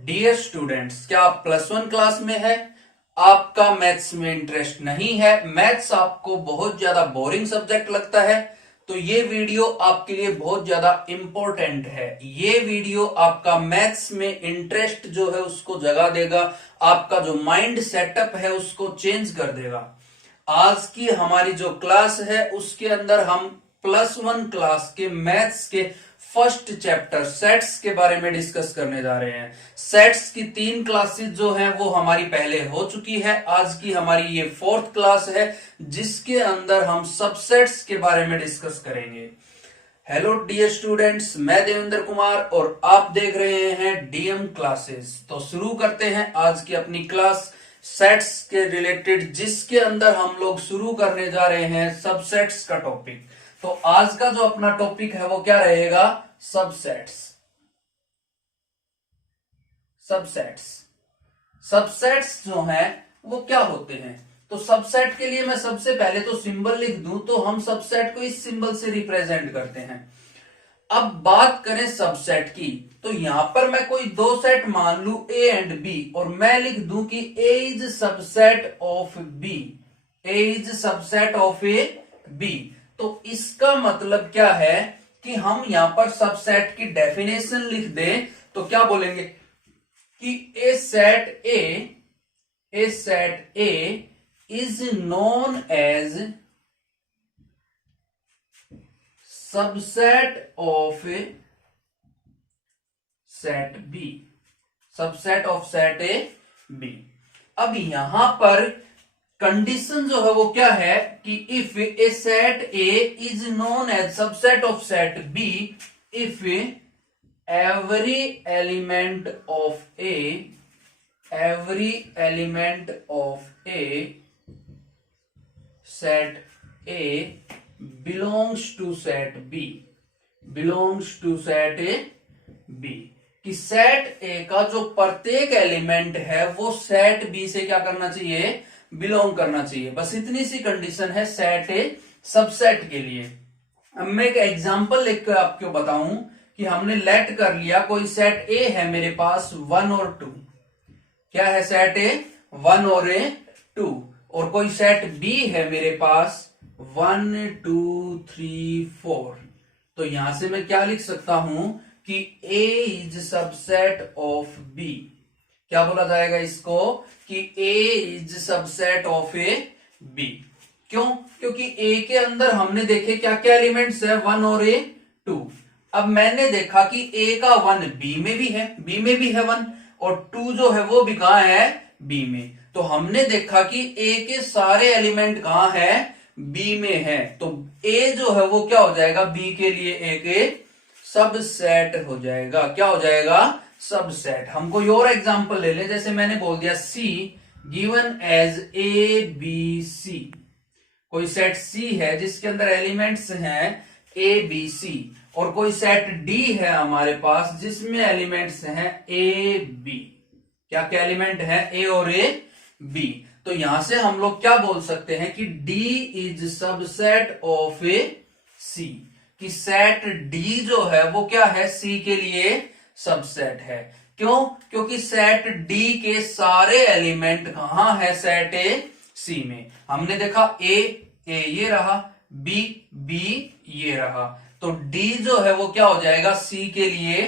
Dear students, क्या आप +1 class में है? आपका मैथ्स में इंटरेस्ट नहीं है, मैथ्स आपको बहुत ज्यादा बोरिंग सब्जेक्ट लगता है, तो ये वीडियो आपके लिए बहुत ज्यादा इंपॉर्टेंट है। ये वीडियो आपका मैथ्स में इंटरेस्ट जो है उसको जगा देगा, आपका जो माइंड सेटअप है उसको चेंज कर देगा। आज की हमारी जो क्लास है उसके अंदर हम +1 क्लास के मैथ्स के फर्स्ट चैप्टर सेट्स के बारे में डिस्कस करने जा रहे हैं। सेट्स की 3 क्लासेस जो हैं वो हमारी पहले हो चुकी है। आज की हमारी ये 4th क्लास है जिसके अंदर हम सबसेट्स के बारे में डिस्कस करेंगे। हेलो डियर स्टूडेंट्स, मैं देवेंद्र कुमार और आप देख रहे हैं डीएम क्लासेस। तो शुरू करते हैं आज की अपनी क्लास सेट्स के रिलेटेड, जिसके अंदर हम लोग शुरू करने जा रहे हैं सबसेट्स का टॉपिक। तो आज का जो अपना टॉपिक है वो क्या रहेगा? सबसेट्स। सबसेट्स सबसेट्स जो हैं वो क्या होते हैं? तो सबसेट के लिए मैं सबसे पहले तो सिंबल लिख दूं, तो हम सबसेट को इस सिंबल से रिप्रेजेंट करते हैं। अब बात करें सबसेट की, तो यहां पर मैं कोई दो सेट मान लू ए एंड बी, और मैं लिख दूं कि A is subset of B. A is subset of A B. तो इसका मतलब क्या है कि हम यहां पर सबसेट की डेफिनेशन लिख दें तो क्या बोलेंगे कि a set A is known as subset of set B. Subset of set A B. अब यहां पर कंडीशन जो है वो क्या है कि if a set A is known as subset of set B if every element of a set A belongs to set B. कि सेट ए का जो प्रत्येक एलिमेंट है वो सेट बी से क्या करना चाहिए? बिलोंग करना चाहिए। बस इतनी सी कंडीशन है सेट ए सबसेट के लिए। अब मैं एक एग्जांपल लेकर आपको बताऊं कि हमने लेट कर लिया कोई सेट ए है मेरे पास 1 और 2। क्या है सेट ए? 1 और 2। और कोई सेट बी है मेरे पास 1 2 3 4। तो यहां से मैं क्या लिख सकता हूं कि A is subset of B. क्या बोला जाएगा इसको? कि A is subset of A B. क्यों? क्योंकि ए के अंदर हमने देखे क्या क्या एलिमेंट्स है, 1 और 2। अब मैंने देखा कि ए का 1 बी में भी है, 1 और 2 जो है वो भी कहां है? बी में। तो हमने देखा कि ए के सारे एलिमेंट कहां है? बी में है। तो ए जो है वो क्या हो जाएगा? बी के लिए एक सबसेट हो जाएगा। क्या हो जाएगा? सबसेट। हम कोई और एग्जांपल ले ले, जैसे मैंने बोल दिया C given as A B C. कोई सेट सी है जिसके अंदर एलिमेंट्स हैं ए बी सी, और कोई सेट डी है हमारे पास जिसमें एलिमेंट्स हैं ए बी। क्या क्या एलिमेंट है? ए और ए बी। तो यहां से हम लोग क्या बोल सकते हैं कि डी इज सबसेट ऑफ ए सी। कि सेट डी जो है वो क्या है? सी के लिए सबसेट है। क्यों? क्योंकि सेट डी के सारे एलिमेंट कहां है? सेट ए सी में। हमने देखा ए ये रहा, बी ये रहा। तो डी जो है वो क्या हो जाएगा? सी के लिए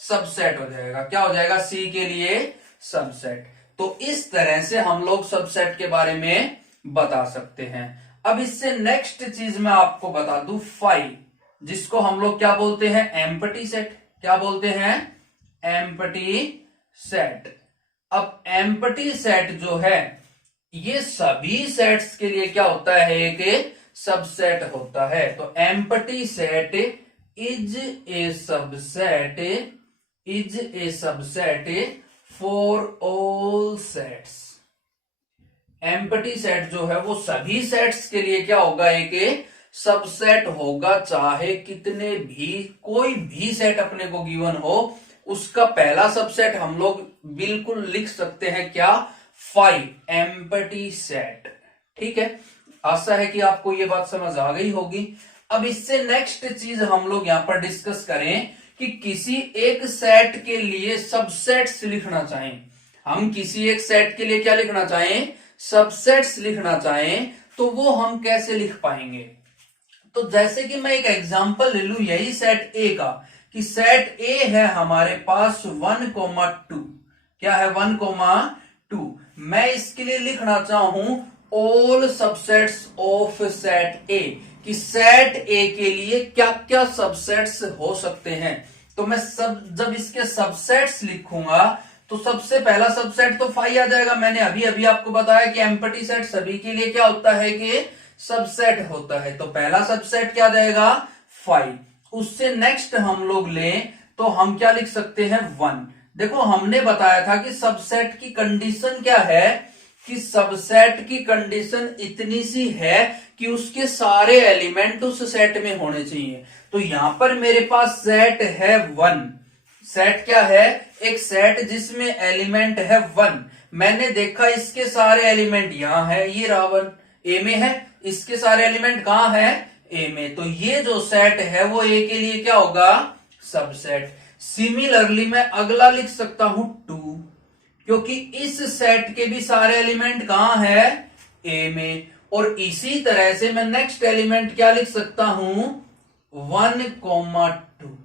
सबसेट हो जाएगा। क्या हो जाएगा? सी के लिए सबसेट। तो इस तरह से हम लोग सबसेट के बारे में बता सकते हैं। अब इससे नेक्स्ट चीज मैं आपको बता दूं, फाई, जिसको हम लोग क्या बोलते हैं? Empty set. क्या बोलते हैं? Empty set. अब एम्प्टी सेट जो है ये सभी सेट्स के लिए क्या होता है? एक सबसेट होता है। तो empty set is a subset for all sets. Empty set जो है वो सभी सेट्स के लिए क्या होगा? एक सबसेट होगा। चाहे कितने भी कोई भी सेट अपने को गिवन हो, उसका पहला सबसेट हम लोग बिल्कुल लिख सकते हैं। क्या? 5 एम्प्टी सेट। ठीक है, आशा है कि आपको ये बात समझ आ गई होगी। अब इससे नेक्स्ट चीज हम लोग यहां पर डिस्कस करें कि किसी एक सेट के लिए सबसेट्स लिखना चाहें, हम किसी एक सेट के लिए क्या लिखना चाहें, सबसेट्स लिखना चाहें, तो वो हम कैसे लिख पाएंगे। तो जैसे कि मैं एक एग्जांपल ले लूं यही सेट ए का, कि सेट ए है हमारे पास 1,2, क्या है 1,2। मैं इसके लिए लिखना चाहूं ऑल सबसेट्स ऑफ सेट ए, कि सेट ए के लिए क्या क्या सबसेट्स हो सकते हैं। तो मैं जब इसके सबसेट्स लिखूंगा तो सबसे पहला सबसेट तो फाई आ जाएगा। मैंने अभी अभी आपको बताया कि एम्प्टी सेट सभी के लिए क्या होता है कि सबसेट होता है। तो पहला सबसेट क्या जाएगा, फाई। उससे नेक्स्ट हम लोग लें तो हम क्या लिख सकते हैं, 1। देखो हमने बताया था कि सबसेट की कंडीशन क्या है, कि सबसेट की कंडीशन इतनी सी है कि उसके सारे एलिमेंट उस सेट में होने चाहिए। तो यहां पर मेरे पास सेट है 1। सेट क्या है, एक सेट जिसमें एलिमेंट है 1। मैंने देखा इसके सारे एलिमेंट यहां है, ये रहा 1 ए में है, इसके सारे एलिमेंट कहां है, ए में। तो ये जो सेट है वो ए के लिए क्या होगा, सबसेट। सिमिलरली मैं अगला लिख सकता हूं 2, क्योंकि इस सेट के भी सारे एलिमेंट कहां है, ए में। और इसी तरह से मैं नेक्स्ट एलिमेंट क्या लिख सकता हूं, 1,2।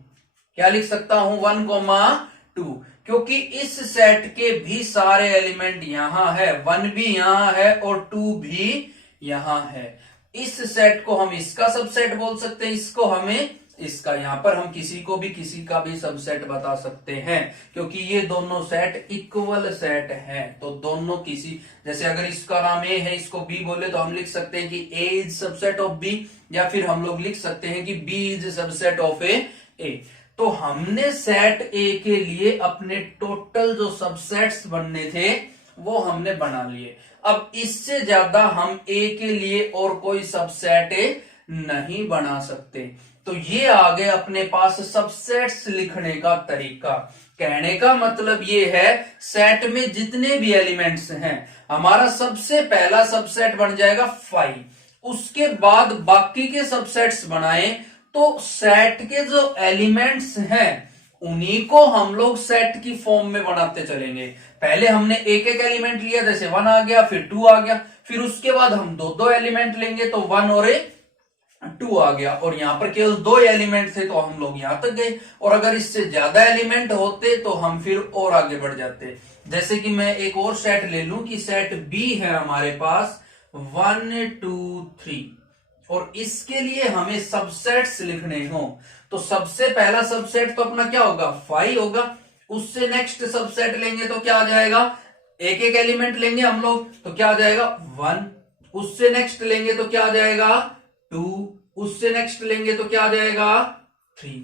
क्या लिख सकता हूं, 1,2, क्योंकि इस सेट के भी सारे एलिमेंट यहां है, 1 भी यहां है और 2 भी यहां है। इस सेट को हम इसका सबसेट बोल सकते हैं, इसको हमें इसका। यहां पर हम किसी को भी किसी का भी सबसेट बता सकते हैं, क्योंकि ये दोनों सेट इक्वल सेट हैं। तो दोनों किसी, जैसे अगर इसका नाम ए है, इसको बी बोले तो हम लिख सकते हैं कि A is subset of B, या फिर हम लोग लिख सकते हैं कि बी इज सबसेट ऑफ ए। तो हमने सेट ए के लिए अपने टोटल जो सबसेट्स बनने थे वो हमने बना लिए। अब इससे ज्यादा हम ए के लिए और कोई सबसेट नहीं बना सकते। तो ये आ गए अपने पास सबसेट्स लिखने का तरीका। कहने का मतलब ये है, सेट में जितने भी एलिमेंट्स हैं, हमारा सबसे पहला सबसेट बन जाएगा 5। उसके बाद बाकी के सबसेट्स बनाएं तो सेट के जो एलिमेंट्स हैं उन्हीं को हम लोग सेट की फॉर्म में बनाते चलेंगे। पहले हमने एक एक एलिमेंट लिया, जैसे 1 आ गया, फिर 2 आ गया, फिर उसके बाद हम दो दो एलिमेंट लेंगे तो 1 और 2 आ गया, और यहां पर केवल 2 एलिमेंट थे तो हम लोग यहां तक गए। और अगर इससे ज्यादा एलिमेंट होते तो हम फिर और आगे बढ़ जाते। जैसे कि मैं एक और सेट ले लूं कि सेट बी है हमारे पास 1 2 3, और इसके लिए हमें सबसेट्स लिखने हो तो सबसे पहला सबसेट तो अपना क्या होगा, 5 होगा। उससे नेक्स्ट सबसेट लेंगे तो क्या आ जाएगा, एक एक एलिमेंट लेंगे हम लोग तो क्या आ जाएगा 1। उससे नेक्स्ट लेंगे तो क्या आ जाएगा 2। उससे नेक्स्ट लेंगे तो क्या आ जाएगा 3।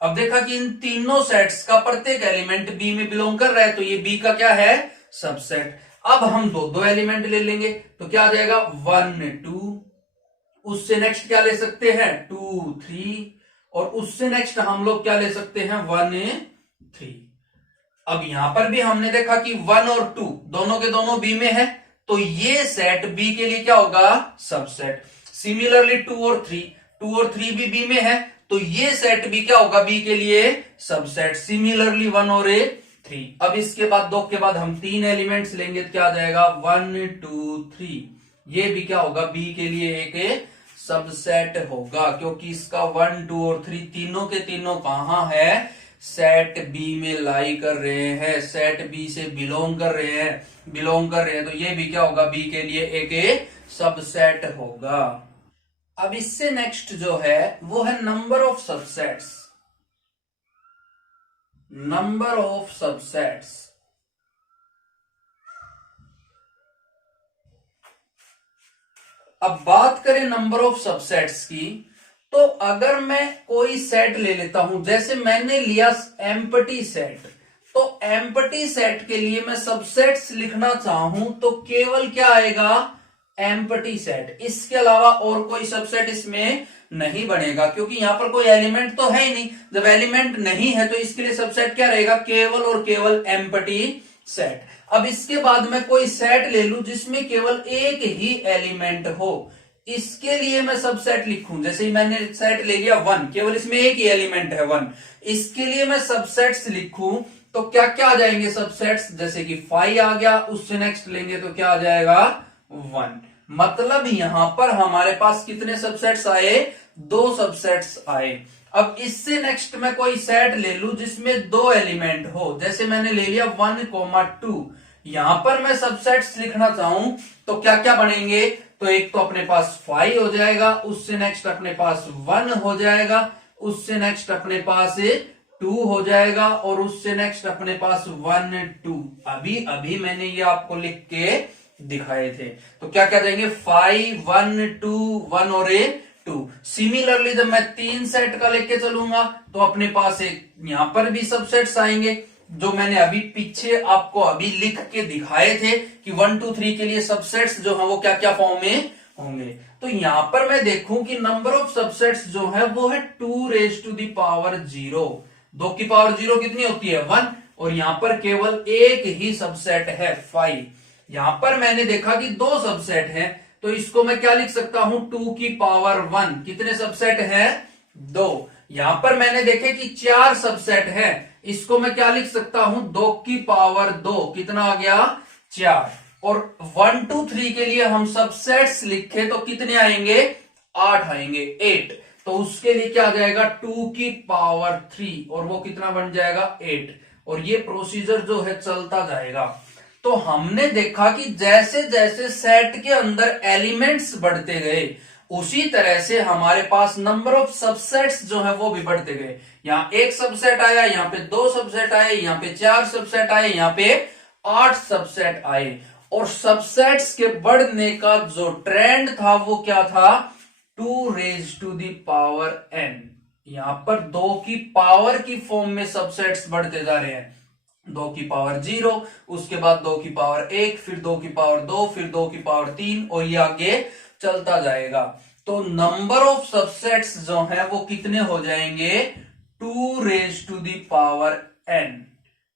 अब देखा कि इन तीनों सेट्स का प्रत्येक एलिमेंट बी में बिलोंग कर रहा है, तो ये बी का क्या है, सबसेट। अब हम दो दो एलिमेंट ले लेंगे तो क्या आ जाएगा 1 2। उससे नेक्स्ट क्या ले सकते हैं 2 3, और उससे नेक्स्ट हम लोग क्या ले सकते हैं 1 3। अब यहां पर भी हमने देखा कि 1 और 2 दोनों के दोनों बी में है, तो ये सेट बी के लिए क्या होगा, सबसेट। सिमिलरली 2 और 3 भी बी में है, तो ये सेट भी क्या होगा, बी के लिए सबसेट। सिमिलरली 1 और 3। अब इसके बाद 2 के बाद हम 3 एलिमेंट्स लेंगे तो क्या आ जाएगा 1 2 3। ये भी क्या होगा, बी के लिए एक सबसेट होगा, क्योंकि इसका 1 2 और 3 तीनों के तीनों कहां है, सेट बी में लाई कर रहे हैं, सेट बी से बिलोंग कर रहे हैं, तो ये भी क्या होगा, बी के लिए एक सबसेट होगा। अब इससे नेक्स्ट जो है वो है number of subsets. Number of subsets, अब बात करें नंबर ऑफ सबसेट्स की, तो अगर मैं कोई सेट ले लेता हूं, जैसे मैंने लिया एम्प्टी सेट, तो एम्प्टी सेट के लिए मैं सबसेट्स लिखना चाहूं तो केवल क्या आएगा, एम्प्टी सेट। इसके अलावा और कोई सबसेट इसमें नहीं बनेगा, क्योंकि यहां पर कोई एलिमेंट तो है ही नहीं। जब एलिमेंट नहीं है तो इसके लिए सबसेट क्या रहेगा, केवल और केवल एम्प्टी सेट। अब इसके बाद मैं कोई सेट ले लूं जिसमें केवल एक ही एलिमेंट हो, इसके लिए मैं सबसेट लिखूं, जैसे ही मैंने सेट ले लिया 1, केवल इसमें एक ही एलिमेंट है 1, इसके लिए मैं सबसेट्स लिखूं तो क्या क्या आ जाएंगे सबसेट्स, जैसे कि 5 आ गया, उससे नेक्स्ट लेंगे तो क्या आ जाएगा 1। मतलब यहां पर हमारे पास कितने सबसेट्स आए, 2 सबसेट्स आए। अब इससे नेक्स्ट मैं कोई सेट ले लूं जिसमें 2 एलिमेंट हो, जैसे मैंने ले लिया 1,2, यहां पर मैं सबसेट्स लिखना चाहूं तो क्या क्या बनेंगे, तो एक तो अपने पास 5 हो जाएगा, उससे नेक्स्ट अपने पास 1 हो जाएगा, उससे नेक्स्ट अपने पास 2 हो जाएगा, और उससे नेक्स्ट अपने पास 1 2। अभी अभी मैंने ये आपको लिख के दिखाए थे। तो क्या क्या जाएंगे, 5 1 2 1 और 2। सिमिलरली जब मैं 3 सेट का लेके चलूंगा तो अपने पास एक यहां पर भी सबसेट्स आएंगे, जो मैंने अभी पीछे आपको अभी लिख के दिखाए थे कि 1 2 3 के लिए सबसेट्स जो है वो क्या क्या फॉर्म में होंगे। तो यहां पर मैं देखूं कि नंबर ऑफ सबसेट्स जो है वो है 2⁻0। 2 की पावर 0 कितनी होती है 1, और यहां पर केवल एक ही सबसेट है 5। यहां पर मैंने देखा कि 2 सबसेट हैं, तो इसको मैं क्या लिख सकता हूं, 2 की पावर 1। कितने सबसेट है 2। यहां पर मैंने देखे कि 4 सबसेट है, इसको मैं क्या लिख सकता हूं, 2 की पावर 2। कितना आ गया 4। और 1 2 3 के लिए हम सबसेट्स लिखे तो कितने आएंगे 8 आएंगे 8। तो उसके लिए क्या आ जाएगा 2 की पावर 3, और वो कितना बन जाएगा 8। और ये प्रोसीजर जो है चलता जाएगा। तो हमने देखा कि जैसे जैसे सेट के अंदर एलिमेंट्स बढ़ते गए, उसी तरह से हमारे पास नंबर ऑफ सबसेट्स जो है वो भी बढ़ते गए। यहां एक सबसेट आया, यहां पे 2 सबसेट आए, यहां पे 4 सबसेट आए, यहां पे 8 सबसेट आए। और सबसेट्स के बढ़ने का जो ट्रेंड था वो क्या था, 2⁻n। यहां पर 2 की पावर की फॉर्म में सबसेट्स बढ़ते जा रहे हैं। 2 की पावर 0, उसके बाद 2 की पावर 1, फिर 2 की पावर 2, फिर 2 की पावर 3, और ये आगे चलता जाएगा। तो नंबर ऑफ सबसेट्स जो है वो कितने हो जाएंगे 2⁻n।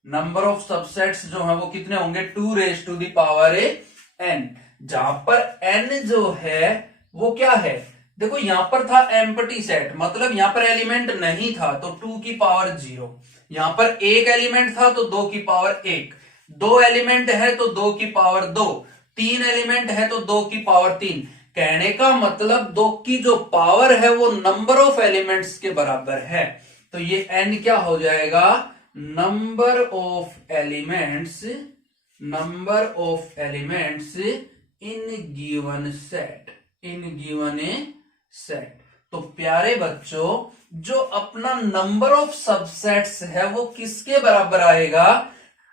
नंबर ऑफ सबसेट्स जो है वो कितने होंगे 2⁻n। जहां पर n जो है वो क्या है, देखो यहां पर था एम्प्टी सेट, मतलब यहां पर एलिमेंट नहीं था तो 2 की पावर 0। यहां पर एक एलिमेंट था तो 2 की पावर 1, 2 एलिमेंट है तो 2 की पावर 2, 3 एलिमेंट है तो 2 की पावर 3। कहने का मतलब 2 की जो पावर है वो नंबर ऑफ एलिमेंट्स के बराबर है। तो ये n क्या हो जाएगा, number of elements in given set. तो प्यारे बच्चों, जो अपना नंबर ऑफ सबसेट्स है वो किसके बराबर आएगा,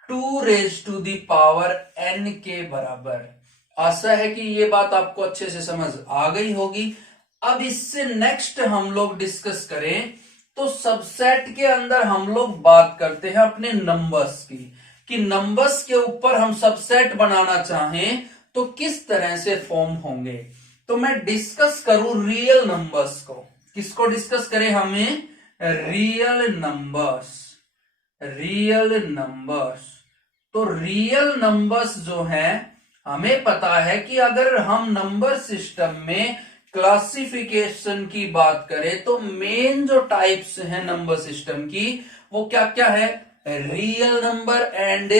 2⁻n के बराबर। आशा है कि ये बात आपको अच्छे से समझ आ गई होगी। अब इससे नेक्स्ट हम लोग डिस्कस करें तो सबसेट के अंदर हम लोग बात करते हैं अपने नंबर्स की, कि नंबर्स के ऊपर हम सबसेट बनाना चाहें तो किस तरह से फॉर्म होंगे। तो मैं डिस्कस करूं रियल नंबर्स को। किसको डिस्कस करें, हमें रियल नंबर्स। तो रियल नंबर्स जो हैं, हमें पता है कि अगर हम नंबर सिस्टम में क्लासिफिकेशन की बात करें तो मेन जो टाइप्स हैं नंबर सिस्टम की वो क्या क्या है, real number and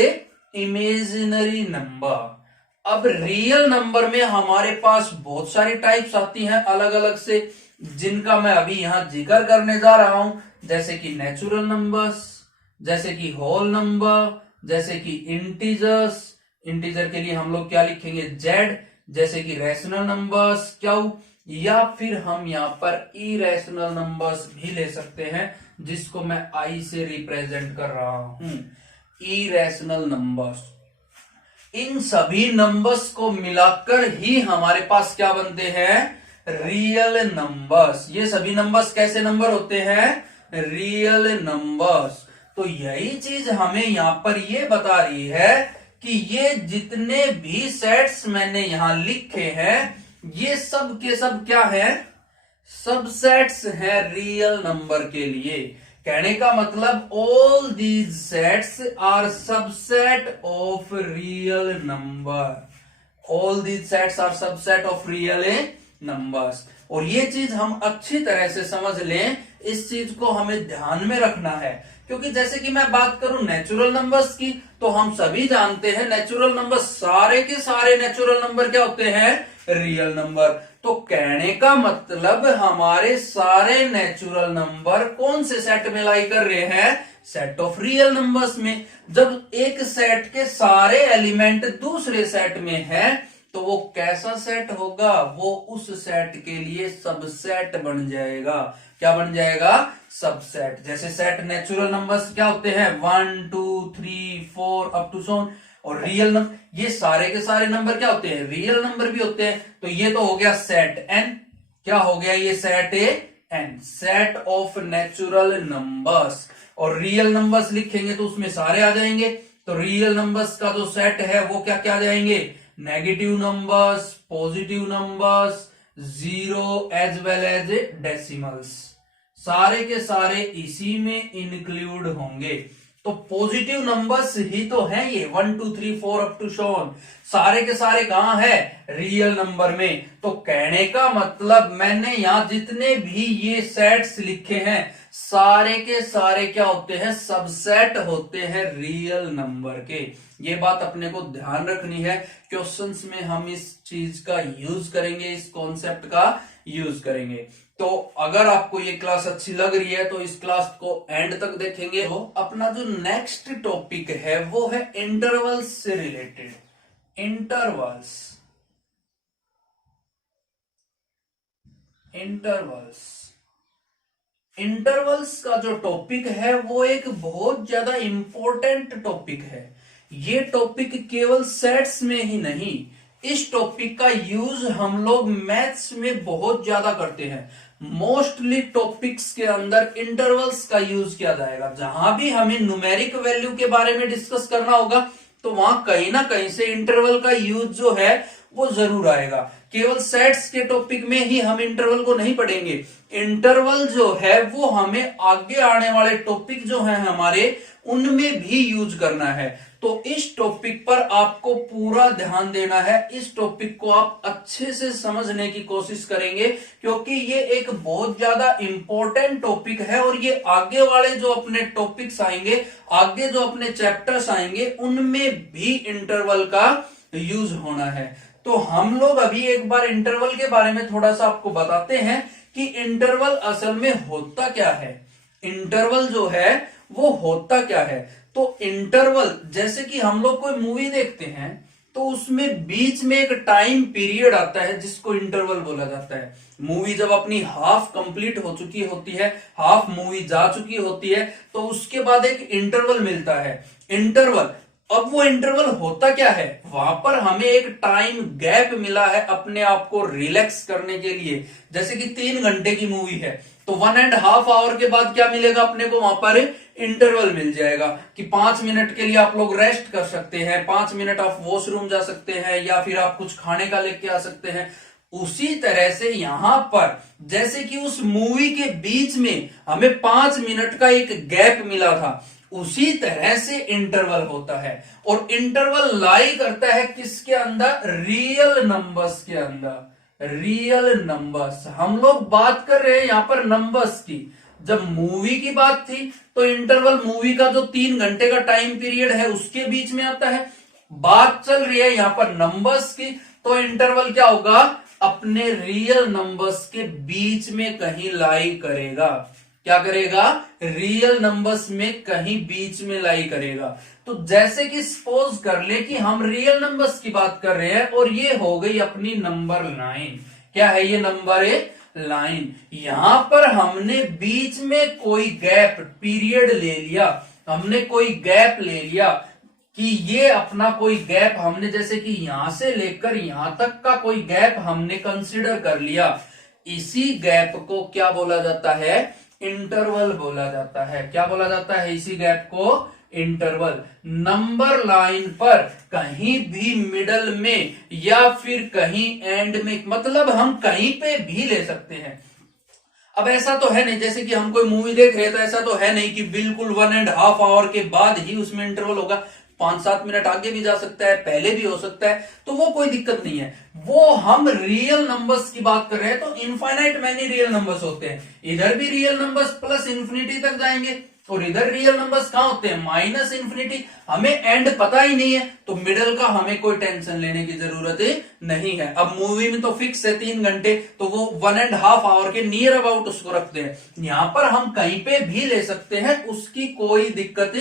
imaginary number. अब रियल नंबर में हमारे पास बहुत सारी टाइप्स आती हैं अलग अलग से, जिनका मैं अभी यहां जिक्र करने जा रहा हूं, जैसे कि नेचुरल नंबर्स, जैसे कि होल नंबर, जैसे कि इंटीजर्स। इंटीजर के लिए हम लोग क्या लिखेंगे z, जैसे कि रैशनल नंबर्स क्यू, या फिर हम यहां पर इरेशनल नंबर्स भी ले सकते हैं, जिसको मैं i से रिप्रेजेंट कर रहा हूं, इरेशनल नंबर्स। इन सभी नंबर्स को मिलाकर ही हमारे पास क्या बनते हैं, रियल नंबर्स। ये सभी नंबर्स कैसे नंबर होते हैं, रियल नंबर्स। तो यही चीज हमें यहां पर ये बता रही है कि ये जितने भी सेट्स मैंने यहां लिखे हैं ये सब के सब क्या है, सबसेट्स हैं रियल नंबर के लिए। कहने का मतलब all these sets are subset of real number. All these sets are subset of real numbers. और ये चीज हम अच्छी तरह से समझ लें, इस चीज को हमें ध्यान में रखना है, क्योंकि जैसे कि मैं बात करूं नेचुरल नंबर्स की, तो हम सभी जानते हैं नेचुरल नंबर, सारे के सारे नेचुरल नंबर क्या होते हैं, रियल नंबर। तो कहने का मतलब हमारे सारे नेचुरल नंबर कौन से सेट में लाई कर रहे हैं, सेट ऑफ रियल नंबर्स में। जब एक सेट के सारे एलिमेंट दूसरे सेट में है तो वो कैसा सेट होगा, वो उस सेट के लिए सबसेट बन जाएगा। क्या बन जाएगा, सबसेट। जैसे सेट नेचुरल नंबर्स क्या होते हैं, 1 2 3 4 अप टू सो। और रियल नंबर, ये सारे के सारे नंबर क्या होते हैं, रियल नंबर भी होते हैं। तो ये तो हो गया सेट एन। क्या हो गया, ये set N, set of natural numbers. और रियल नंबर्स लिखेंगे तो उसमें सारे आ जाएंगे। तो रियल नंबर्स का जो सेट है वो क्या क्या आ जाएंगे, negative numbers, positive numbers, zero as well as decimals, सारे के सारे इसी में इंक्लूड होंगे। तो पॉजिटिव नंबर्स ही तो हैं ये, 1 2 3 4 अप टू शोन, सारे के सारे कहां है, रियल नंबर में। तो कहने का मतलब मैंने यहां जितने भी ये सेट्स लिखे हैं, सारे के सारे क्या होते हैं, सबसेट होते हैं रियल नंबर के। ये बात अपने को ध्यान रखनी है, क्वेश्चंस में हम इस चीज का यूज करेंगे, इस कॉन्सेप्ट का यूज करेंगे। तो अगर आपको ये क्लास अच्छी लग रही है तो इस क्लास को एंड तक देखेंगे। तो अपना जो नेक्स्ट टॉपिक है वो है इंटरवल्स से रिलेटेड। इंटरवल्स, इंटरवल्स का जो टॉपिक है वो एक बहुत ज्यादा इंपॉर्टेंट टॉपिक है। ये टॉपिक केवल सेट्स में ही नहीं, इस टॉपिक का यूज हम लोग मैथ्स में बहुत ज्यादा करते हैं। मोस्टली टॉपिक्स के अंदर इंटरवल्स का यूज किया जाएगा। जहां भी हमें न्यूमेरिक वैल्यू के बारे में डिस्कस करना होगा तो वहां कहीं ना कहीं से इंटरवल का यूज जो है वो जरूर आएगा। केवल सेट्स के टॉपिक में ही हम इंटरवल को नहीं पढ़ेंगे, इंटरवल जो है वो हमें आगे आने वाले टॉपिक जो है हमारे, उनमें भी यूज करना है। तो इस टॉपिक पर आपको पूरा ध्यान देना है, इस टॉपिक को आप अच्छे से समझने की कोशिश करेंगे, क्योंकि ये एक बहुत ज्यादा इंपॉर्टेंट टॉपिक है। और ये आगे वाले जो अपने टॉपिक्स आएंगे, आगे जो अपने चैप्टर्स आएंगे, उनमें भी इंटरवल का यूज होना है। तो हम लोग अभी एक बार इंटरवल के बारे में थोड़ा सा आपको बताते हैं कि इंटरवल असल में होता क्या है। इंटरवल जो है वो होता क्या है। तो इंटरवल, जैसे कि हम लोग कोई मूवी देखते हैं तो उसमें बीच में एक टाइम पीरियड आता है जिसको इंटरवल बोला जाता है। मूवी जब अपनी हाफ कंप्लीट हो चुकी होती है, हाफ मूवी जा चुकी होती है, तो उसके बाद एक इंटरवल मिलता है, इंटरवल। अब वो इंटरवल होता क्या है, वहां पर हमें एक टाइम गैप मिला है अपने आप को रिलैक्स करने के लिए। जैसे कि 3 घंटे की मूवी है तो 1.5 आवर के बाद क्या मिलेगा अपने को, वहां पर इंटरवल मिल जाएगा कि 5 मिनट के लिए आप लोग रेस्ट कर सकते हैं, 5 मिनट आप वॉशरूम जा सकते हैं, या फिर आप कुछ खाने का लेके आ सकते हैं। उसी तरह से यहां पर जैसे कि उस मूवी के बीच में हमें 5 मिनट का एक गैप मिला था, उसी तरह से इंटरवल होता है। और इंटरवल लाई करता है किसके अंदर, रियल नंबर्स के अंदर। रियल नंबर्स, हम लोग बात कर रहे हैं यहां पर नंबर्स की। जब मूवी की बात थी तो इंटरवल मूवी का जो 3 घंटे का टाइम पीरियड है उसके बीच में आता है। बात चल रही है यहां पर नंबर्स की, तो इंटरवल क्या होगा, अपने रियल नंबर्स के बीच में कहीं लाई करेगा। क्या करेगा, रियल नंबर्स में कहीं बीच में लाई करेगा। तो जैसे कि सपोज कर ले कि हम रियल नंबर्स की बात कर रहे हैं और ये हो गई अपनी नंबर लाइन। क्या है ये, नंबर लाइन। यहां पर हमने बीच में कोई गैप पीरियड ले लिया, हमने कोई गैप ले लिया कि ये अपना कोई गैप हमने, जैसे कि यहां से लेकर यहां तक का कोई गैप हमने कंसीडर कर लिया। इसी गैप को क्या बोला जाता है, इंटरवल बोला जाता है। क्या बोला जाता है इसी गैप को, इंटरवल। नंबर लाइन पर कहीं भी मिडल में या फिर कहीं एंड में, मतलब हम कहीं पे भी ले सकते हैं। अब ऐसा तो है नहीं, जैसे कि हम कोई मूवी देख रहे हैं तो ऐसा तो है नहीं कि बिल्कुल 1.5 आवर के बाद ही उसमें इंटरवल होगा। 5-7 मिनट आगे भी जा सकता है, पहले भी हो सकता है, तो वो कोई दिक्कत नहीं है। वो हम रियल नंबर्स की बात कर रहे हैं, तो इनफाइनाइट मैनी रियल नंबर्स होते हैं। इधर भी रियल नंबर्स प्लस इन्फिनिटी तक जाएंगे और इधर रियल नंबर्स कहां होते हैं, माइनस इन्फिनिटी। हमें एंड पता ही नहीं है, तो मिडल का हमें कोई टेंशन लेने की जरूरत नहीं है। अब मूवी में तो फिक्स है 3 घंटे, तो वो 1.5 आवर के नियर अबाउट उसको रखते हैं। यहां पर हम कहीं पे भी ले सकते हैं, उसकी कोई दिक्कत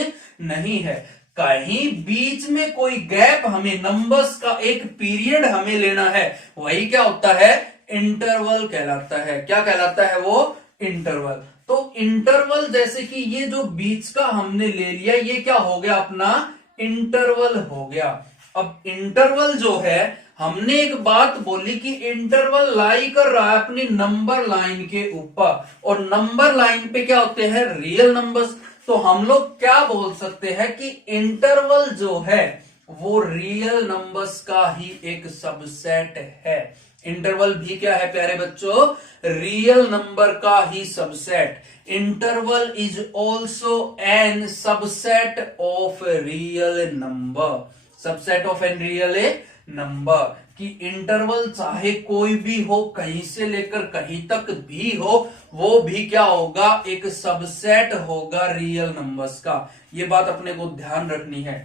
नहीं है। कहीं बीच में कोई गैप, हमें नंबर्स का एक पीरियड हमें लेना है, वही क्या होता है, इंटरवल कहलाता है। क्या कहलाता है वो, इंटरवल। तो इंटरवल जैसे कि ये जो बीच का हमने ले लिया, ये क्या हो गया, अपना इंटरवल हो गया। अब इंटरवल जो है, हमने एक बात बोली कि इंटरवल लाई कर रहा है अपनी नंबर लाइन के ऊपर, और नंबर लाइन पे क्या होते हैं, रियल नंबर्स। तो हम लोग क्या बोल सकते हैं कि इंटरवल जो है वो रियल नंबर्स का ही एक सबसेट है। इंटरवल भी क्या है प्यारे बच्चों, रियल नंबर का ही subset. Interval is also an subset of real number, subset of an real number. कि इंटरवल चाहे कोई भी हो, कहीं से लेकर कहीं तक भी हो, वो भी क्या होगा, एक सबसेट होगा रियल नंबर्स का। ये बात अपने को ध्यान रखनी है।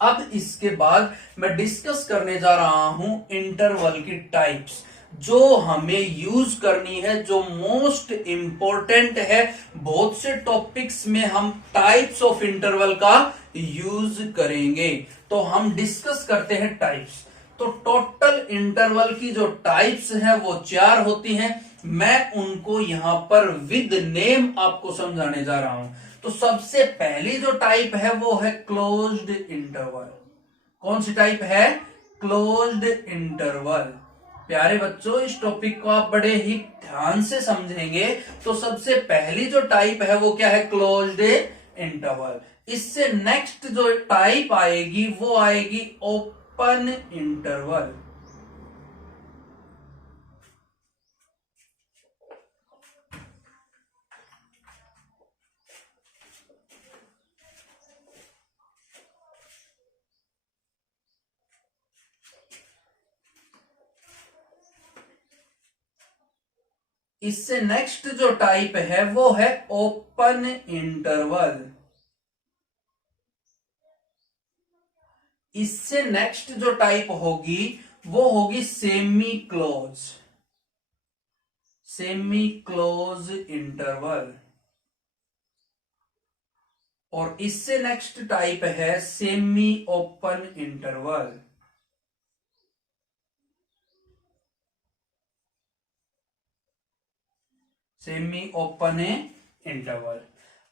अब इसके बाद मैं डिस्कस करने जा रहा हूं इंटरवल की टाइप्स, जो हमें यूज करनी है, जो मोस्ट इंपॉर्टेंट है। बहुत से टॉपिक्स में हम टाइप्स ऑफ इंटरवल का यूज करेंगे, तो हम डिस्कस करते हैं टाइप्स। तो टोटल इंटरवल की जो टाइप्स हैं वो 4 होती हैं। मैं उनको यहां पर विद नेम आपको समझाने जा रहा हूं। तो सबसे पहली जो टाइप है वो है क्लोज्ड इंटरवल। कौन सी टाइप है, क्लोज्ड इंटरवल। प्यारे बच्चों, इस टॉपिक को आप बड़े ही ध्यान से समझेंगे। तो सबसे पहली जो टाइप है वो क्या है, क्लोज्ड इंटरवल। इससे नेक्स्ट जो टाइप आएगी वो आएगी ओपन इंटरवल। इससे नेक्स्ट जो टाइप है वो है ओपन इंटरवल। इससे नेक्स्ट जो टाइप होगी वो होगी semi close, semi close interval. और इससे नेक्स्ट टाइप है semi open interval. Semi open interval.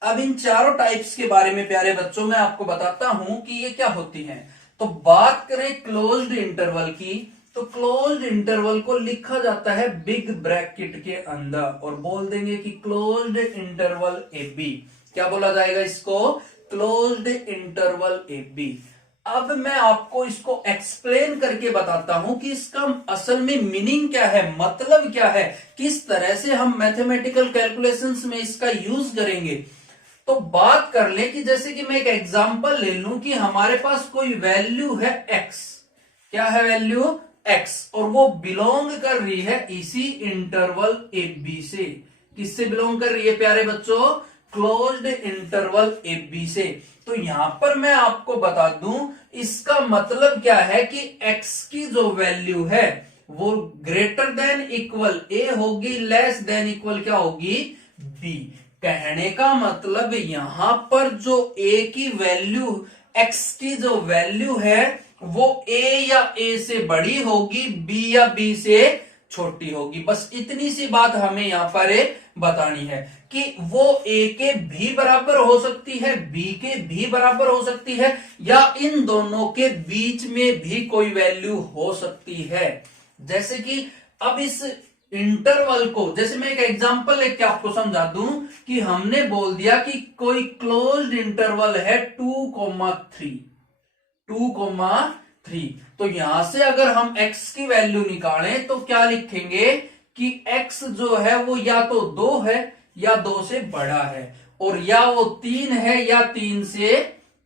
अब इन चारों टाइप्स के बारे में प्यारे बच्चों मैं आपको बताता हूं कि ये क्या होती हैं। तो बात करें क्लोज्ड इंटरवल की, तो क्लोज्ड इंटरवल को लिखा जाता है बिग ब्रैकेट के अंदर, और बोल देंगे कि क्लोज्ड इंटरवल ए बी। क्या बोला जाएगा इसको, क्लोज्ड इंटरवल ए बी। अब मैं आपको इसको एक्सप्लेन करके बताता हूं कि इसका असल में मीनिंग क्या है, मतलब क्या है, किस तरह से हम मैथमेटिकल कैलकुलेशंस में इसका यूज करेंगे। तो बात कर ले कि जैसे कि मैं एक एग्जांपल ले लूं कि हमारे पास कोई वैल्यू है x। क्या है वैल्यू, x, और वो बिलोंग कर रही है इसी इंटरवल ए बी से। किससे बिलोंग कर रही है प्यारे बच्चों, क्लोज्ड इंटरवल ए बी से। तो यहां पर मैं आपको बता दूं, इसका मतलब क्या है कि x की जो वैल्यू है वो ग्रेटर देन इक्वल ए होगी, लेस देन इक्वल क्या होगी, b। कहने का मतलब यहां पर जो a की वैल्यू, x की जो वैल्यू है वो a या a से बड़ी होगी, b या b से छोटी होगी। बस इतनी सी बात हमें यहां पर बतानी है कि वो a के भी बराबर हो सकती है, b के भी बराबर हो सकती है, या इन दोनों के बीच में भी कोई वैल्यू हो सकती है। जैसे कि अब इस इंटरवल को, जैसे मैं एक एग्जांपल लेके आपको समझा दूं कि हमने बोल दिया कि कोई क्लोज्ड इंटरवल है 2,3, 2,3। तो यहां से अगर हम x की वैल्यू निकालें तो क्या लिखेंगे कि x जो है वो या तो 2 है या 2 से बड़ा है, और या वो 3 है या 3 से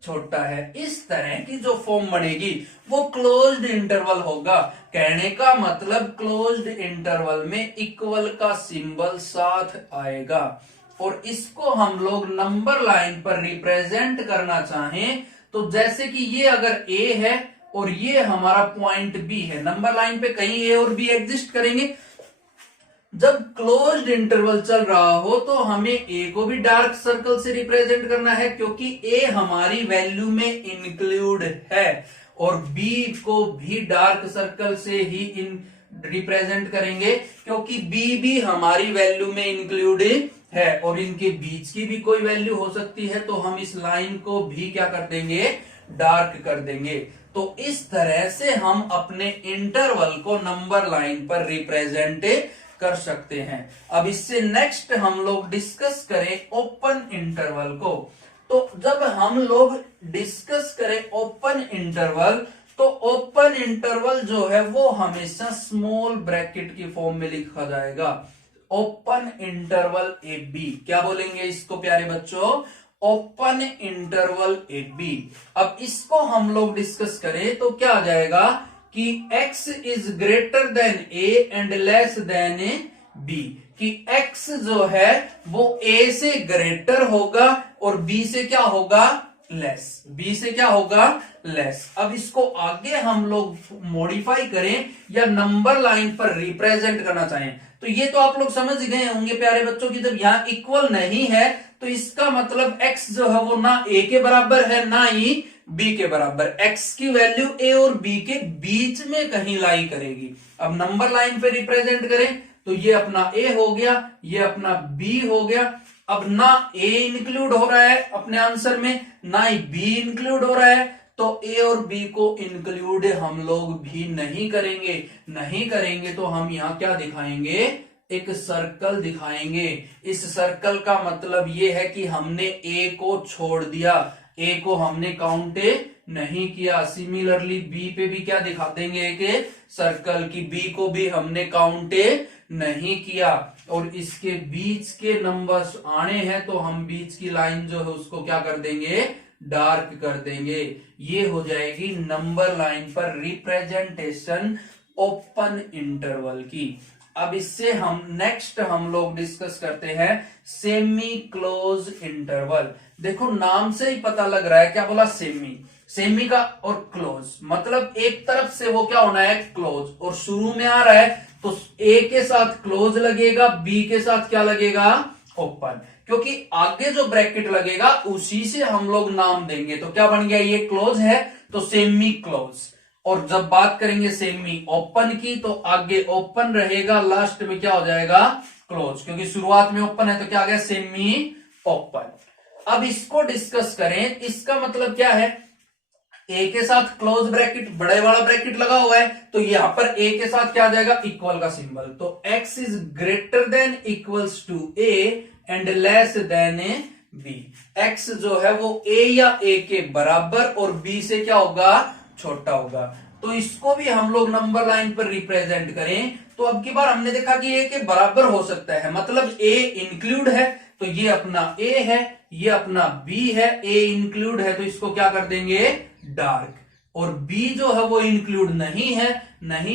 छोटा है। इस तरह की जो फॉर्म बनेगी वो क्लोज्ड इंटरवल होगा। कहने का मतलब क्लोज्ड इंटरवल में इक्वल का सिंबल साथ आएगा, और इसको हम लोग नंबर लाइन पर रिप्रेजेंट करना चाहें तो जैसे कि ये अगर ए है और ये हमारा पॉइंट बी है, नंबर लाइन पे कहीं ए और बी एग्जिस्ट करेंगे। जब क्लोज्ड इंटरवल चल रहा हो तो हमें ए को भी डार्क सर्कल से रिप्रेजेंट करना है, क्योंकि ए हमारी वैल्यू में इंक्लूड है, और बी को भी डार्क सर्कल से ही रिप्रेजेंट करेंगे, क्योंकि बी भी हमारी वैल्यू में इंक्लूड है, और इनके बीच की भी कोई वैल्यू हो सकती है, तो हम इस लाइन को भी क्या कर देंगे, डार्क कर देंगे। तो इस तरह से हम अपने इंटरवल को नंबर लाइन पर रिप्रेजेंट कर सकते हैं। अब इससे नेक्स्ट हम लोग डिस्कस करें ओपन इंटरवल को। तो जब हम लोग डिस्कस करें ओपन इंटरवल, तो ओपन इंटरवल जो है वो हमेशा स्मॉल ब्रैकेट की फॉर्म में लिखा जाएगा। ओपन इंटरवल ए बी, क्या बोलेंगे इसको प्यारे बच्चों, ओपन इंटरवल ए बी। अब इसको हम लोग डिस्कस करें तो क्या आ जाएगा कि x is greater than a and less than b, कि x जो है वो a से ग्रेटर होगा और b से क्या होगा, लेस, b से क्या होगा, लेस। अब इसको आगे हम लोग मॉडिफाई करें या नंबर लाइन पर रिप्रेजेंट करना चाहें तो ये तो आप लोग समझ गए होंगे प्यारे बच्चों की जब यहां इक्वल नहीं है तो इसका मतलब x जो है वो ना a के बराबर है ना ही b के बराबर। x की वैल्यू a और b के बीच में कहीं लाई करेगी। अब नंबर लाइन पे रिप्रेजेंट करें तो ये अपना a हो गया, ये अपना b हो गया। अब ना a इंक्लूड हो रहा है अपने आंसर में, ना ही b इंक्लूड हो रहा है, तो a और b को इंक्लूड हम लोग भी नहीं करेंगे तो हम यहाँ क्या दिखाएंगे, एक सर्कल दिखाएंगे। इस सर्कल का मतलब ये है कि हमने a को छोड़ दिया, a को हमने काउंट नहीं किया। सिमिलरली b पे भी क्या दिखा देंगे, एक सर्कल की b को भी हमने काउंट नहीं किया, और इसके बीच के नंबर्स आने हैं तो हम बीच की लाइन जो है उसको क्या कर देंगे, डार्क कर देंगे। ये हो जाएगी नंबर लाइन पर रिप्रेजेंटेशन ओपन इंटरवल की। अब इससे हम नेक्स्ट हम लोग डिस्कस करते हैं सेमी क्लोज इंटरवल। देखो नाम से ही पता लग रहा है, क्या बोला, सेमी का और क्लोज, मतलब एक तरफ से वो क्या होना है, क्लोज, और शुरू में आ रहा है तो ए के साथ क्लोज लगेगा, बी के साथ क्या लगेगा, ओपन, क्योंकि आगे जो ब्रैकेट लगेगा उसी से हम लोग नाम देंगे। तो क्या बन गया, ये क्लोज है तो सेमी क्लोज, और जब बात करेंगे सेमी ओपन की तो आगे ओपन रहेगा, लास्ट में क्या हो जाएगा, क्लोज, क्योंकि शुरुआत में ओपन है तो क्या आ गया, सेमी ओपन। अब इसको डिस्कस करें, इसका मतलब क्या है, ए के साथ क्लोज ब्रैकेट बड़े वाला ब्रैकेट लगा हुआ है तो यहां पर ए के साथ क्या आ जाएगा, इक्वल का सिंबल, तो x is greater than equals to a and less than b। x जो है वो a या a के बराबर और b से क्या होगा, छोटा होगा। तो इसको भी हम लोग नंबर लाइन पर रिप्रेजेंट करें तो अब की बार हमने देखा कि a के बराबर हो सकता है, मतलब a इंक्लूड है तो ये अपना a है, ये अपना b है, a इंक्लूड है तो इसको क्या कर देंगे, डार्क, और b जो है वो इंक्लूड नहीं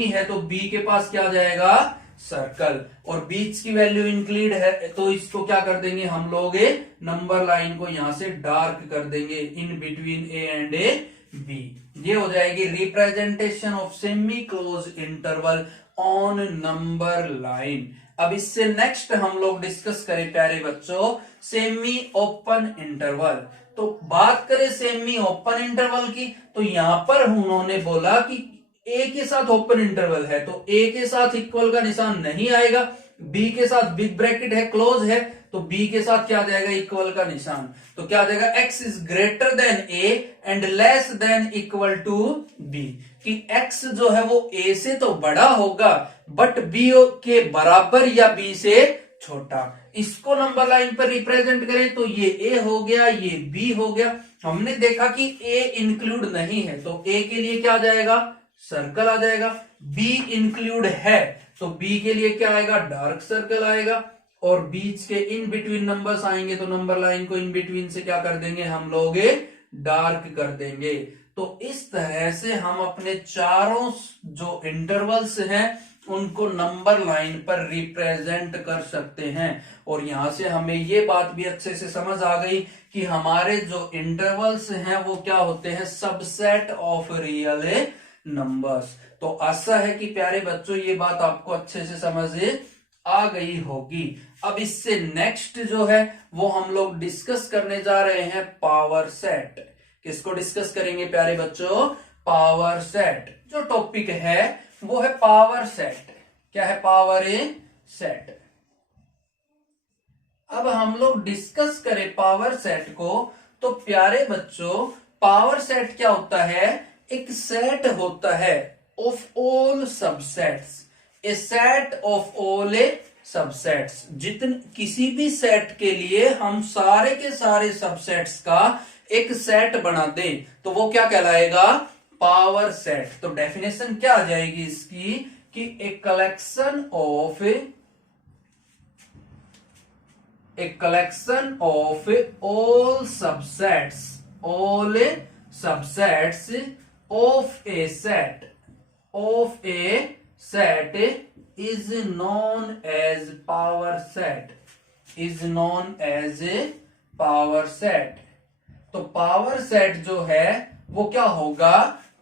है तो b के पास क्या आ जाएगा, सर्कल, और बीच की वैल्यू इंक्लूड है तो इसको क्या कर देंगे हम लोग, नंबर लाइन को यहां से डार्क कर देंगे in between a and b। ये हो जाएगी representation of semi close interval on number line. अब इससे नेक्स्ट हम लोग डिस्कस करें प्यारे बच्चों सेमी ओपन इंटरवल। तो बात करें सेमी ओपन इंटरवल की तो यहां पर उन्होंने बोला कि ए के साथ ओपन इंटरवल है तो ए के साथ इक्वल का निशान नहीं आएगा, बी के साथ बिग ब्रैकेट है, क्लोज है, तो बी के साथ क्या आ जाएगा, इक्वल का निशान, तो क्या आ जाएगा, x is greater than a and less than equal to b, कि x जो है वो a से तो बड़ा होगा बट b के बराबर या b से छोटा। इसको नंबर लाइन पर रिप्रेजेंट करें तो ये a हो गया, ये b हो गया। हमने देखा कि a इंक्लूड नहीं है तो a के लिए क्या आ जाएगा, सर्कल आ जाएगा, b इंक्लूड है तो b के लिए क्या आएगा, डार्क सर्कल आएगा, और बीच के इन बिटवीन नंबर्स आएंगे तो नंबर लाइन को इन बिटवीन से क्या कर देंगे हम लोग, डार्क कर देंगे। तो इस तरह से हम अपने चारों जो इंटरवल्स हैं उनको नंबर लाइन पर रिप्रेजेंट कर सकते हैं। और यहां से हमें ये बात भी अच्छे से समझ आ गई कि हमारे जो इंटरवल्स हैं वो क्या होते हैं, सबसेट ऑफ रियल नंबर्स। तो आशा है कि प्यारे बच्चों ये बात आपको अच्छे से समझ आ गई होगी। अब इससे नेक्स्ट जो है वो हम लोग डिस्कस करने जा रहे हैं पावर सेट। किसको डिस्कस करेंगे प्यारे बच्चों, पावर सेट। जो टॉपिक है वो है पावर सेट। क्या है, पावर सेट। अब हम लोग डिस्कस करें पावर सेट को, तो प्यारे बच्चों पावर सेट क्या होता है, एक सेट होता है of all subsets, A set of all subsets. जितने किसी भी सेट के लिए हम सारे के सारे सबसेट्स का एक सेट बना दें तो वो क्या कहलाएगा, पावर सेट। तो डेफिनेशन क्या आ जाएगी इसकी कि a collection of all subsets of a set is known as power set, power set। तो पावर सेट जो है वो क्या होगा,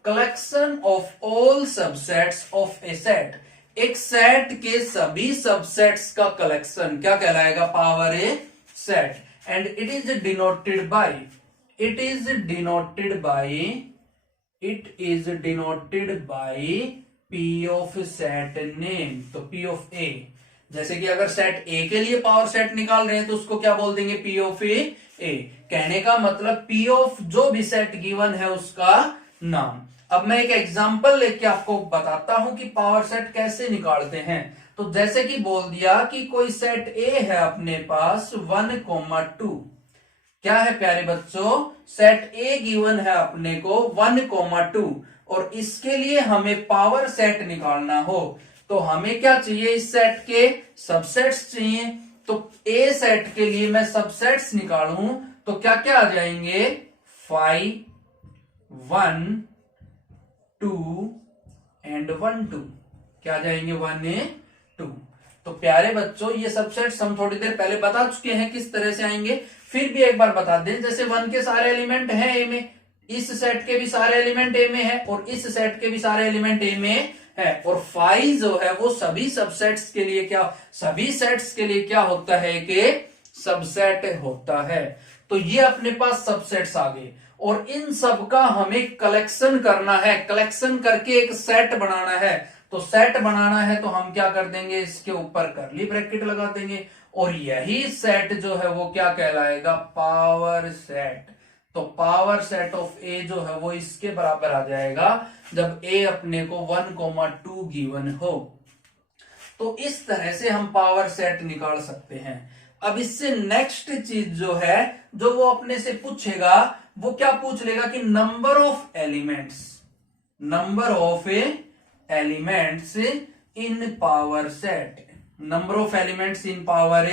collection of all subsets of a set. एक सेट के सभी सबसेट्स का कलेक्शन क्या कहलाएगा, power set. And it is denoted by P of set name. तो पी ऑफ ए, जैसे कि अगर सेट ए के लिए पावर सेट निकाल रहे हैं तो उसको क्या बोल देंगे, पी ऑफ ए। कहने का मतलब पी ऑफ जो भी सेट गिवन है उसका नाम। अब मैं एक एग्जांपल लेके आपको बताता हूं कि पावर सेट कैसे निकालते हैं। तो जैसे कि बोल दिया कि कोई सेट ए है अपने पास 1,2। क्या है प्यारे बच्चों, सेट ए गिवन है अपने को 1,2 और इसके लिए हमें पावर सेट निकालना हो तो हमें क्या चाहिए, इस सेट के सबसेट्स चाहिए। तो ए सेट के लिए मैं सबसेट्स निकालूं तो क्या क्या आ जाएंगे, 5, 1, 2 एंड 1, 2। क्या आ जाएंगे, 1, 2। तो प्यारे बच्चों ये सबसेट्स हम थोड़ी देर पहले बता चुके हैं किस तरह से आएंगे, फिर भी एक बार बता दें। जैसे 1 के सारे एलिमेंट हैं ए में, इस सेट के भी सारे एलिमेंट ए में है और इस सेट के भी सारे एलिमेंट ए में है। और 5 जो है वो सभी सबसेट्स के लिए सभी सेट्स के लिए क्या होता है कि सबसेट होता है। तो ये अपने पास सबसेट्स आ गए और इन सब का हमें कलेक्शन करना है, कलेक्शन करके एक सेट बनाना है। तो सेट बनाना है तो हम क्या कर देंगे, इसके ऊपर करली ब्रैकेट लगा देंगे और यही सेट जो है वो क्या कहलाएगा, पावर सेट। तो पावर सेट ऑफ ए जो है वो इसके बराबर आ जाएगा जब ए अपने को 1,2 गिवन हो। तो इस तरह से हम पावर सेट निकाल सकते हैं। अब इससे नेक्स्ट चीज जो है जो वो अपने से पूछेगा वो क्या पूछ लेगा कि number of elements in power set, number of elements in power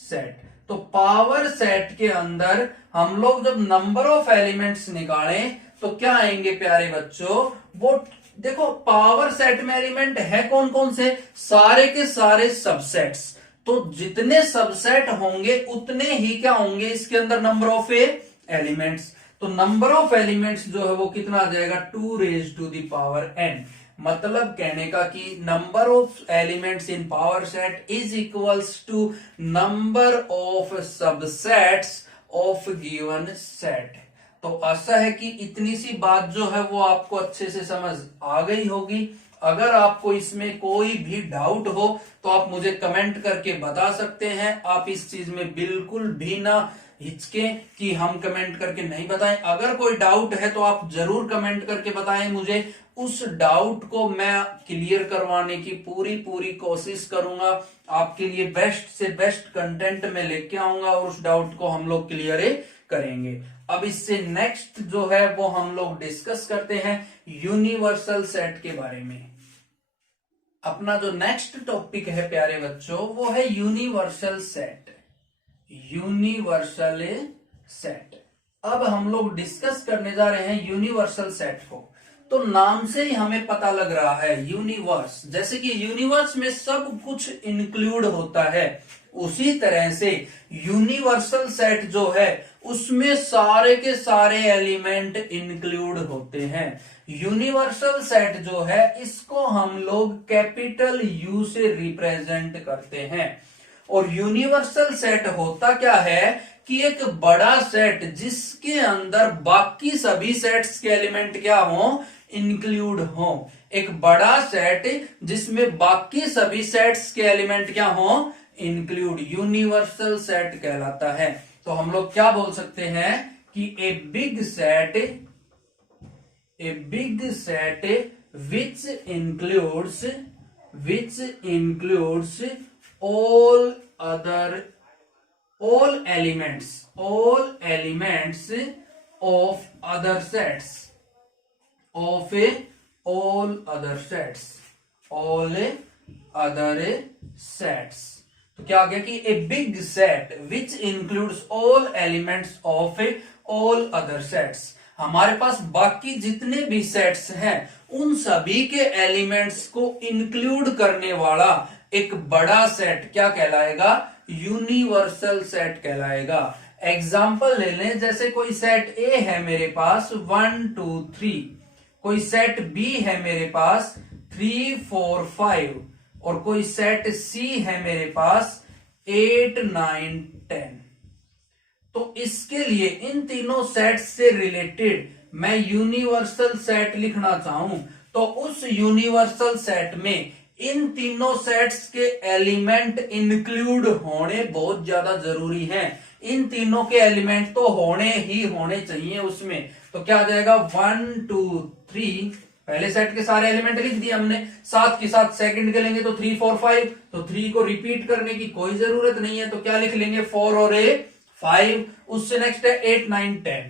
set. तो पावर सेट के अंदर हम लोग जब नंबर ऑफ एलिमेंट्स निकालें तो क्या आएंगे प्यारे बच्चों, वो देखो पावर सेट में एलिमेंट है कौन कौन से, सारे के सारे सबसेट्स। तो जितने सबसेट होंगे उतने ही क्या होंगे इसके अंदर नंबर ऑफ एलिमेंट्स। तो नंबर ऑफ एलिमेंट्स जो है वो कितना आ जाएगा, 2n। मतलब कहने का कि number of elements in power set is equals to number of subsets of given set. तो आशा है कि इतनी सी बात जो है वो आपको अच्छे से समझ आ गई होगी। अगर आपको इसमें कोई भी डाउट हो तो आप मुझे कमेंट करके बता सकते हैं। आप इस चीज में बिल्कुल भी ना हिचके कि हम कमेंट करके नहीं बताएं। अगर कोई डाउट है तो आप जरूर कमेंट करके बताएं मुझे, उस डाउट को मैं क्लियर करवाने की पूरी कोशिश करूंगा। आपके लिए बेस्ट से बेस्ट कंटेंट में लेके आऊंगा और उस डाउट को हम लोग क्लियर करेंगे। अब इससे नेक्स्ट जो है वो हम लोग डिस्कस करते हैं यूनिवर्सल सेट के बारे में। अपना जो नेक्स्ट टॉपिक है प्यारे बच्चों वो है यूनिवर्सल सेट। यूनिवर्सल सेट अब हम लोग डिस्कस करने जा रहे हैं यूनिवर्सल सेट को। तो नाम से ही हमें पता लग रहा है यूनिवर्स, जैसे कि यूनिवर्स में सब कुछ इंक्लूड होता है, उसी तरह से यूनिवर्सल सेट जो है उसमें सारे के सारे एलिमेंट इंक्लूड होते हैं। यूनिवर्सल सेट जो है इसको हम लोग कैपिटल यू से रिप्रेजेंट करते हैं। और यूनिवर्सल सेट होता क्या है कि एक बड़ा सेट जिसके अंदर बाकी सभी सेट्स के एलिमेंट क्या हो, इंक्लूड हो। एक बड़ा सेट जिसमें बाकी सभी सेट्स के एलिमेंट क्या हो, इंक्लूड, यूनिवर्सल सेट कहलाता है। तो हम लोग क्या बोल सकते हैं कि a big set which includes all elements of other sets तो क्या आ गया कि a big set which includes all elements of all other sets. हमारे पास बाकी जितने भी सेट्स हैं उन सभी के एलिमेंट्स को इंक्लूड करने वाला एक बड़ा सेट क्या कहलाएगा, यूनिवर्सल सेट कहलाएगा। एग्जाम्पल ले लें, जैसे कोई सेट ए है मेरे पास 1 2 3, कोई सेट बी है मेरे पास 3 4 5, और कोई सेट सी है मेरे पास 8 9 10। तो इसके लिए इन तीनों सेट से रिलेटेड मैं यूनिवर्सल सेट लिखना चाहूं तो उस यूनिवर्सल सेट में इन तीनों सेट्स के एलिमेंट इंक्लूड होने बहुत ज्यादा जरूरी हैं। इन तीनों के एलिमेंट तो होने ही होने चाहिए उसमें। तो क्या आ जाएगा 1 2 3, पहले सेट के सारे एलिमेंट लिख दिए हमने, साथ के साथ सेकंड के लेंगे तो 3 4 5, तो 3 को रिपीट करने की कोई जरूरत नहीं है, तो क्या लिख लेंगे 4 और 5। उससे नेक्स्ट है 8 9 10,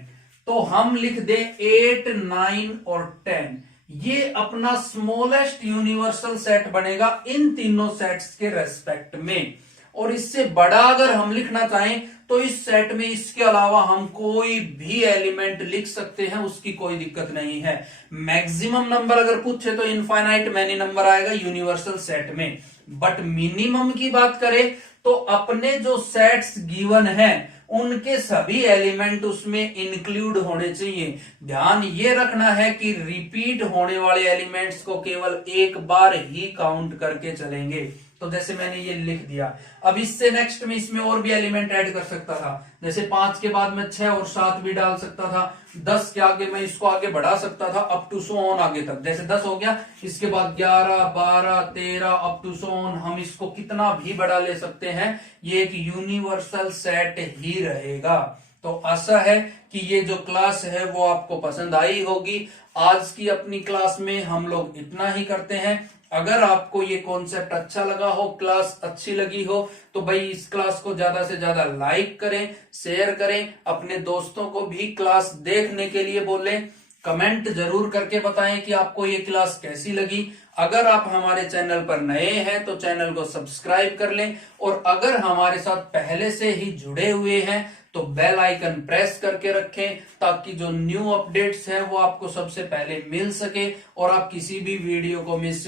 तो हम लिख दे 8 9 और 10। ये अपना स्मॉलेस्ट यूनिवर्सल सेट बनेगा इन तीनों सेट्स के रेस्पेक्ट में। और इससे बड़ा अगर हम लिखना चाहें तो इस सेट में इसके अलावा हम कोई भी एलिमेंट लिख सकते हैं, उसकी कोई दिक्कत नहीं है। मैक्सिमम नंबर अगर पूछे तो इनफाइनाइट मैनी नंबर आएगा यूनिवर्सल सेट में, बट मिनिमम की बात करें तो अपने जो सेट्स गिवन है उनके सभी एलिमेंट उसमें इंक्लूड होने चाहिए। ध्यान ये रखना है कि रिपीट होने वाले एलिमेंट्स को केवल एक बार ही काउंट करके चलेंगे। तो जैसे मैंने ये लिख दिया, अब इससे नेक्स्ट में इसमें और भी एलिमेंट ऐड कर सकता था, जैसे 5 के बाद में 6 और 7 भी डाल सकता था, 10 के आगे मैं इसको आगे बढ़ा सकता था अप टू सो ऑन आगे तक, जैसे 10 हो गया, इसके बाद 11 12 13 अप टू सो ऑन, हम इसको कितना भी बड़ा ले सकते हैं, ये एक यूनिवर्सल सेट ही रहेगा। तो आशा है कि ये जो क्लास है वो आपको पसंद आई होगी। आज की अपनी क्लास में हम लोग इतना ही करते हैं। अगर आपको ये कॉन्सेप्ट अच्छा लगा हो, क्लास अच्छी लगी हो, तो भाई इस क्लास को ज्यादा से ज्यादा लाइक करें, शेयर करें, अपने दोस्तों को भी क्लास देखने के लिए बोलें। कमेंट जरूर करके बताएं कि आपको ये क्लास कैसी लगी। अगर आप हमारे चैनल पर नए हैं तो चैनल को सब्सक्राइब कर लें, और अगर हमारे साथ पहले से ही जुड़े हुए हैं तो बेल आइकन प्रेस करके रखें, ताकि जो न्यू अपडेट्स हैं वो आपको सबसे पहले मिल सके और आप किसी भी वीडियो को मिस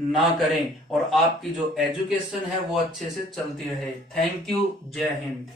ना करें, और आपकी जो एजुकेशन है वो अच्छे से चलती रहे। थैंक यू, जय हिंद।